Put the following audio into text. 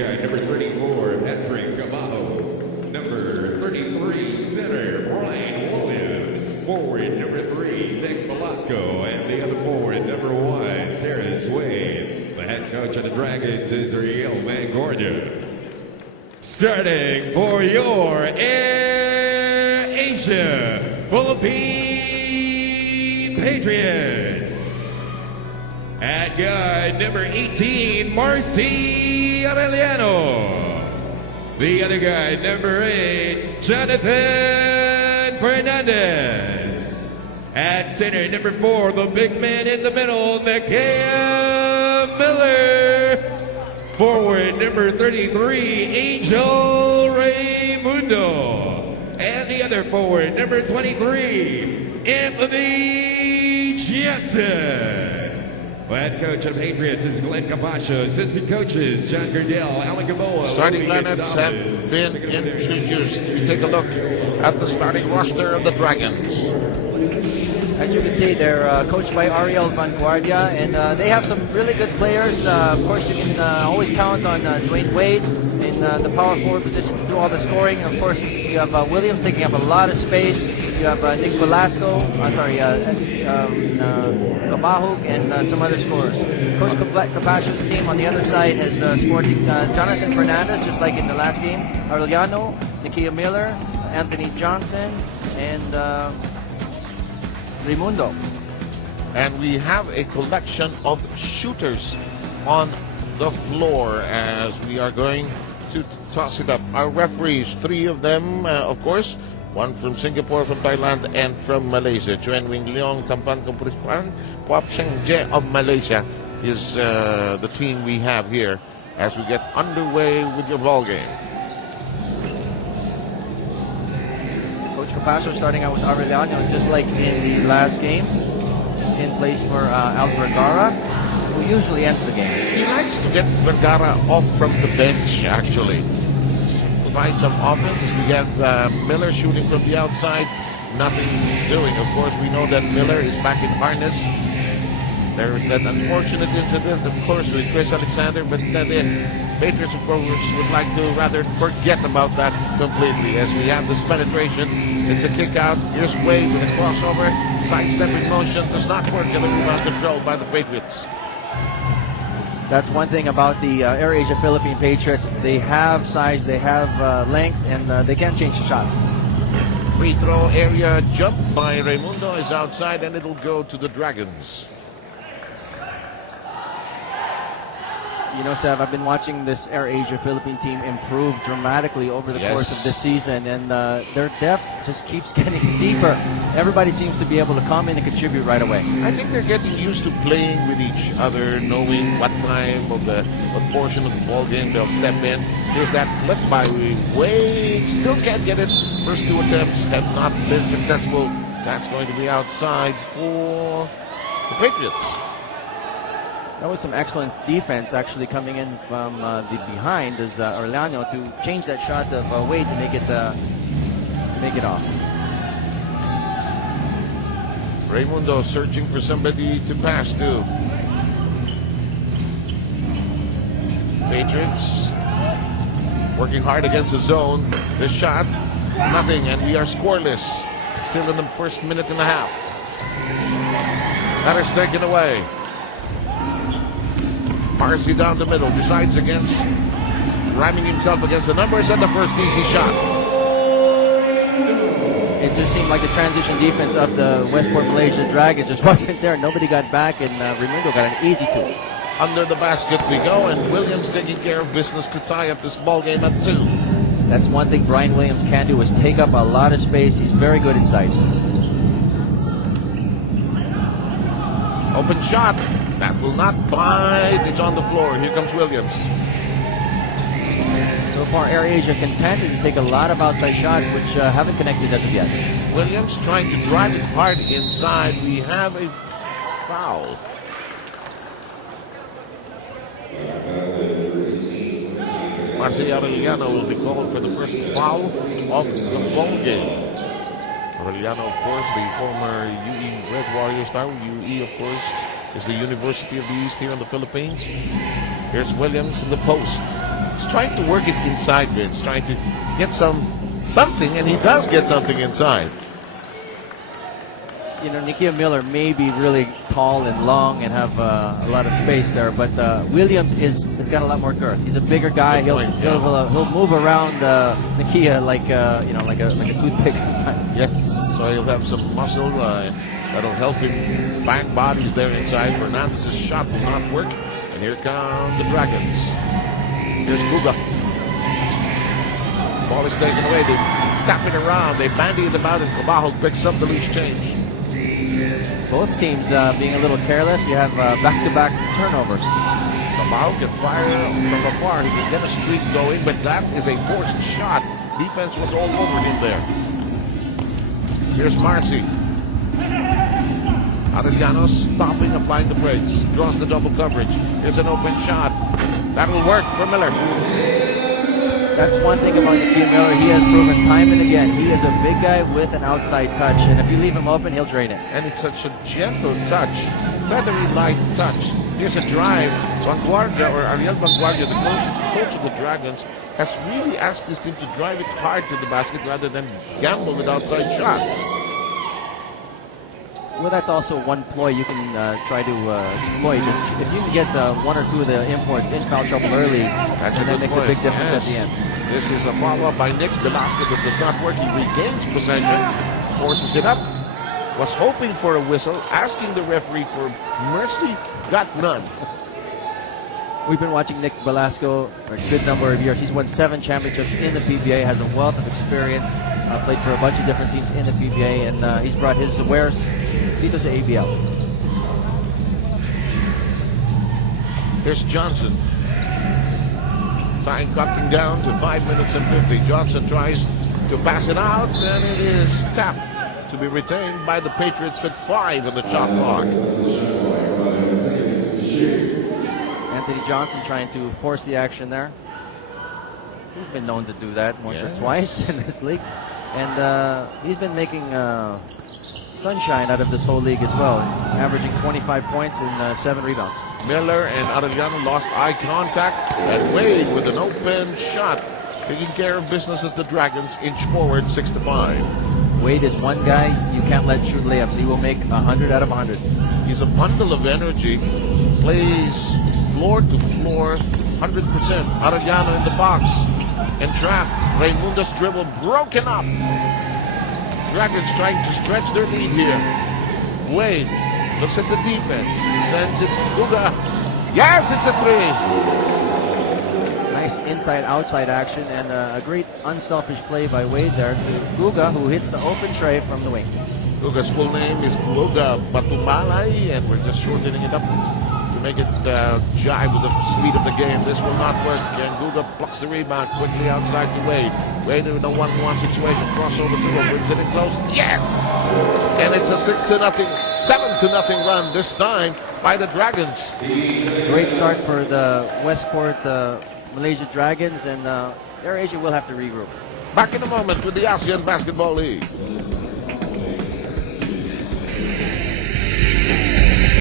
guy number 34, Patrick Cabajo. Number 33, center, Brian Williams. Forward, number 3, Nick Velasco. And the other forward, number 1, Terrence Wade. The head coach of the Dragons is Riel Mangornia. Starting for your Air Asia Philippine Patriots. At guard number 18, Marcy Aureliano. The other guy, number 8, Jonathan Fernandez. At center, number 4, the big man in the middle, Nakia Miller. Forward, number 33, Angel Raymundo. And the other forward, number 23, Anthony Jensen. Head coach of Patriots is Glenn Capascio. Assistant coaches, John Gerdell, Alan Gaboa. Starting lineups have been introduced. We take a look at the starting roster of the Dragons. As you can see, they're coached by Ariel Vanguardia, and they have some really good players. Of course, you can always count on Dwayne Wade in the power forward position to do all the scoring. Of course, you have Williams taking up a lot of space. You have Nick Velasco, Kabahug, and some other scorers. Coach Capaccio's team on the other side has sporting Jonathan Fernandez, just like in the last game, Aureliano, Nakia Miller, Anthony Johnson, and Raimundo. And we have a collection of shooters on the floor as we are going to toss it up. Our referees, 3 of them, of course, 1 from Singapore, from Thailand, and from Malaysia. Chuen Wing Leong, Sampan Komprispan, Puap Cheng Je of Malaysia is the team we have here as we get underway with your ball game. Coach Capaccio starting out with Aureliano, just like in the last game, in place for Al Vergara, who usually ends the game. He likes to get Vergara off from the bench, actually. Provide some offense as we have Miller shooting from the outside. Nothing doing. Of course, we know that Miller is back in harness. There is that unfortunate incident, of course, with Chris Alexander, but the Patriots, of course, would like to rather forget about that completely as we have this penetration. It's a kick out. Here's Wade with a crossover. Sidestepping motion does not work in the rebound control by the Patriots. That's one thing about the Air Asia Philippine Patriots. They have size, they have length, and they can't change the shot. Free throw area jump by Raimundo is outside, and it'll go to the Dragons. You know, Sev, I've been watching this Air Asia Philippine team improve dramatically over the course of this season, and their depth just keeps getting deeper. Everybody seems to be able to come in and contribute right away. I think they're getting used to playing with each other, knowing what time of what portion of the ball game they'll step in. Here's that flip by Wade. Still can't get it. First 2 attempts have not been successful. That's going to be outside for the Patriots. That was some excellent defense actually coming in from the behind as Aureliano to change that shot of Wade to make it off. Raimundo searching for somebody to pass to. Patriots working hard against the zone. This shot, nothing, and we are scoreless. Still in the first minute and a half. That is taken away. Marcy down the middle, decides against ramming himself against the numbers, and the first easy shot. It just seemed like the transition defense of the Westport Malaysia Dragons just wasn't there. Nobody got back, and Raimundo got an easy 2. Under the basket we go, and Williams taking care of business to tie up this ball game at 2. That's one thing Brian Williams can do, is take up a lot of space. He's very good inside. Open shot. That will not bite. It's on the floor. Here comes Williams. So far, Air Asia contented to take a lot of outside shots, which haven't connected as of yet. Williams trying to drive it hard inside. We have a foul. Marcia Aureliano will be called for the first foul of the ball game. Aureliano, of course, the former UE Red Warrior star. UE, of course, is the University of the East here in the Philippines. Here's Williams in the post. He's trying to work it inside, Vince, trying to get something, and he does get something inside. You know, Nikia Miller may be really tall and long and have a lot of space there, but Williams has got a lot more girth. He's a bigger guy. He'll move around Nikia like like a toothpick sometimes. Yes, so he'll have some muscle that'll help him bang bodies there inside. Fernandez's shot will not work, and here come the Dragons. Here's Guga. Ball is taken away. They tap it around. They bandy it about, and Cabajo picks up the loose change. Both teams being a little careless. You have back-to-back turnovers. Cabajo can fire from afar. He can get a streak going, but that is a forced shot. Defense was all over him there. Here's Marcy. Arellano stopping, applying the brakes. Draws the double coverage. Here's an open shot. That'll work for Miller. That's one thing about Nikia Miller. He has proven time and again he is a big guy with an outside touch, and if you leave him open, he'll drain it. And it's such a gentle touch, feathery light touch. Here's a drive. Vanguardia, or Ariel Vanguardia, the coach of the Dragons, has really asked his team to drive it hard to the basket rather than gamble with outside shots. Well, that's also one ploy you can try to exploit. If you can get one or two of the imports in foul trouble early, that makes a big difference at the end. This is a follow-up by Nick. The basket that does not work. He regains possession, forces it up, was hoping for a whistle, asking the referee for mercy, got none. We've been watching Nick Velasco for a good number of years. He's won 7 championships in the PBA, has a wealth of experience, played for a bunch of different teams in the PBA, and he's brought his wares dito sa ABL. Here's Johnson. Time cutting down to 5 minutes and 50. Johnson tries to pass it out, and it is tapped to be retained by the Patriots with 5 on the shot clock. Anthony Johnson trying to force the action there. He's been known to do that once or twice in this league. And he's been making sunshine out of this whole league as well, averaging 25 points and 7 rebounds. Miller and Arellano lost eye contact, and Wade with an open shot, taking care of business as the Dragons inch forward 6-5. Wade is one guy you can't let shoot layups. He will make 100 out of 100. He's a bundle of energy, plays floor to floor, 100%. Arellano in the box, and trapped. Raimundo's dribble broken up. Dragons trying to stretch their lead here. Wade looks at the defense, sends it to Guga. Yes, it's a 3. Nice inside-outside action, and a great unselfish play by Wade there to Guga, who hits the open tray from the wing. Guga's full name is Guga Batumalay, and we're just shortening it up to make it jive with the speed of the game. This will not work, and Guga blocks the rebound quickly outside to Wade. Wade in a 1-1 situation, crossover to him, brings it in close. Yes! And it's a 7-0 run this time by the Dragons. Great start for the Westport Malaysia Dragons, and AirAsia will have to regroup. Back in a moment with the ASEAN Basketball League.